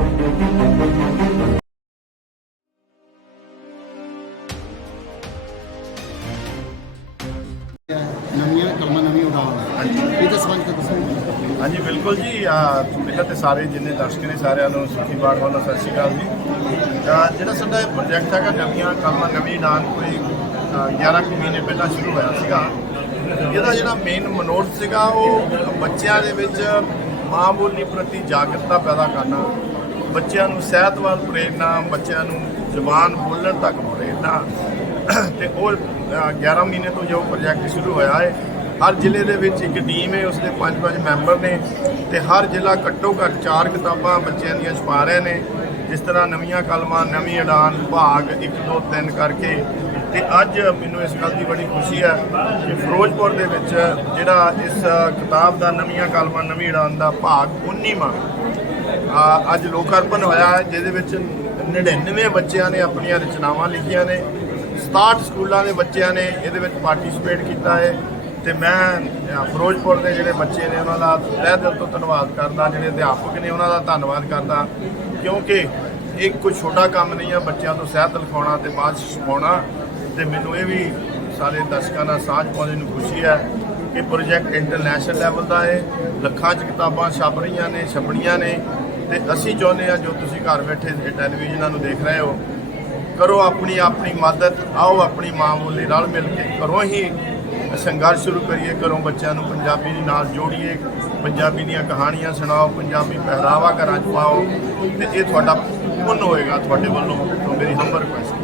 ਸਵਾਲ ਹਾਂਜੀ ਬਿਲਕੁਲ ਜੀ ਆ ਪਹਿਲਾਂ ਤੇ ਸਾਰੇ ਜਿੰਨੇ ਦਰਸ਼ਕ ਨੇ ਸਾਰਿਆਂ ਨੂੰ ਸੁਖੀ ਬਾਗ ਵੱਲੋਂ ਸਤਿ ਸ਼੍ਰੀ ਅਕਾਲ ਜੀ ਤਾਂ ਜਿਹੜਾ ਸਾਡਾ ਇਹ ਪ੍ਰੋਜੈਕਟ ਹੈਗਾ ਨਵੀਆਂ ਕਲਮਾਂ ਨਵੀਂ ਉਡਾਨ ਕੋਈ 11 ਕੁ ਮਹੀਨੇ ਪਹਿਲਾਂ ਸ਼ੁਰੂ ਹੋਇਆ ਸੀਗਾ ਇਹਦਾ ਜਿਹੜਾ ਮੇਨ ਮਨੋਰਥ ਸੀਗਾ ਉਹ ਬੱਚਿਆਂ ਦੇ ਵਿੱਚ ਮਾਂ ਬੋਲੀ ਪ੍ਰਤੀ ਜਾਗਰਤਾ ਪੈਦਾ ਕਰਨਾ ਬੱਚਿਆਂ ਨੂੰ ਸਿਹਤ ਵੱਲ ਪ੍ਰੇਰਣਾ ਬੱਚਿਆਂ ਨੂੰ ਜ਼ਬਾਨ ਬੋਲਣ ਤੱਕ ਪ੍ਰੇਰਣਾ ਤੇ ਉਹ 11 ਮਹੀਨੇ ਤੋਂ ਜੋ ਪ੍ਰੋਜੈਕਟ ਸ਼ੁਰੂ ਹੋਇਆ ਹੈ ਹਰ ਜ਼ਿਲ੍ਹੇ ਦੇ ਵਿੱਚ ਇੱਕ ਟੀਮ ਹੈ ਉਸਦੇ ਪੰਜ 5-5 ਮੈਂਬਰ ਨੇ ਤੇ ਹਰ ਜ਼ਿਲ੍ਹਾ ਘੱਟੋ ਘੱਟ ਚਾਰ ਕਿਤਾਬਾਂ ਬੱਚਿਆਂ ਦੀਆਂ ਛਪਾ ਰਹੇ ਨੇ ਜਿਸ ਤਰ੍ਹਾਂ ਨਵੀਆਂ ਕਲਮਾਂ ਨਵੀਂ ਅਡਾਨ ਭਾਗ 1 2 3 ਕਰਕੇ ਤੇ ਅੱਜ ਮੈਨੂੰ ਇਸ ਗੱਲ ਦੀ ਬੜੀ ਖੁਸ਼ੀ ਹੈ ਕਿ ਫਿਰੋਜ਼ਪੁਰ ਦੇ ਵਿੱਚ ਜਿਹੜਾ ਇਸ ਕਿਤਾਬ ਦਾ ਨਵੀਆਂ ਕਲਮਾਂ ਨਵੀਂ ਉਡਾਨ ਦਾ ਭਾਗ 19ਵਾਂ ਅੱਜ ਲੋਕਾਰਪਣ ਹੋਇਆ ਜਿਹਦੇ ਵਿੱਚ 99 ਬੱਚਿਆਂ ਨੇ ਆਪਣੀਆਂ ਰਚਨਾਵਾਂ ਲਿਖੀਆਂ ਨੇ 67 ਸਕੂਲਾਂ ਦੇ ਬੱਚਿਆਂ ਨੇ ਇਹਦੇ ਵਿੱਚ ਪਾਰਟਿਸਿਪੇਟ ਕੀਤਾ ਹੈ ਤੇ ਮੈਂ ਫਿਰੋਜ਼ਪੁਰ ਦੇ ਜਿਹੜੇ ਬੱਚੇ ਨੇ ਉਹਨਾਂ ਦਾ ਤਹਿ ਦਿਲ ਤੋਂ ਧੰਨਵਾਦ ਕਰਦਾ ਜਿਹੜੇ ਅਧਿਆਪਕ ਨੇ ਉਹਨਾਂ ਦਾ ਧੰਨਵਾਦ ਕਰਦਾ ਕਿਉਂਕਿ ਇਹ ਕੋਈ ਛੋਟਾ ਕੰਮ ਨਹੀਂ ਆ ਬੱਚਿਆਂ ਤੋਂ ਸਹਿਤ ਲਿਖਾਉਣਾ ਤੇ ਬਾਅਦ ਸਿਖਾਉਣਾ ਤੇ ਮੈਨੂੰ ਇਹ ਵੀ ਸਾਰੇ ਦਰਸ਼ਕਾਂ ਨਾਲ ਸਾਂਝ ਪਾਉਣ ਨੂੰ ਖੁਸ਼ੀ ਹੈ ਕਿ ਪ੍ਰੋਜੈਕਟ ਇੰਟਰਨੈਸ਼ਨਲ ਲੈਵਲ ਦਾ ਹੈ ਲੱਖਾਂ ਚ ਕਿਤਾਬਾਂ ਛਪ ਰਹੀਆਂ ਨੇ ਛਪਣੀਆਂ ਨੇ ਤੇ ਅਸੀਂ ਚਾਹੁੰਦੇ ਆ ਜੋ ਤੁਸੀਂ ਘਰ ਬੈਠੇ ਟੈਲੀਵਿਜ਼ਨਾਂ ਨੂੰ ਦੇਖ ਰਹੇ ਹੋ ਕਰੋ ਆਪਣੀ ਆਪਣੀ ਮਦਦ ਆਓ ਆਪਣੀ ਮਾਂ ਬੋਲੀ ਨਾਲ ਮਿਲ ਕੇ ਕਰੋ ਹੀ ਸੰਘਰਸ਼ ਸ਼ੁਰੂ ਕਰੀਏ ਕਰੋ ਬੱਚਿਆਂ ਨੂੰ ਪੰਜਾਬੀ ਦੇ ਨਾਲ ਜੋੜੀਏ ਪੰਜਾਬੀ ਦੀਆਂ ਕਹਾਣੀਆਂ ਸੁਣਾਓ ਪੰਜਾਬੀ ਪਹਿਰਾਵਾ ਘਰਾਂ 'ਚ ਪਾਓ ਤੇ ਇਹ ਤੁਹਾਡਾ ਪੁੰਨ ਹੋਏਗਾ ਤੁਹਾਡੇ ਵੱਲੋਂ ਮੇਰੀ ਹੰਬਰ ਰਿਕਵੈਸਟ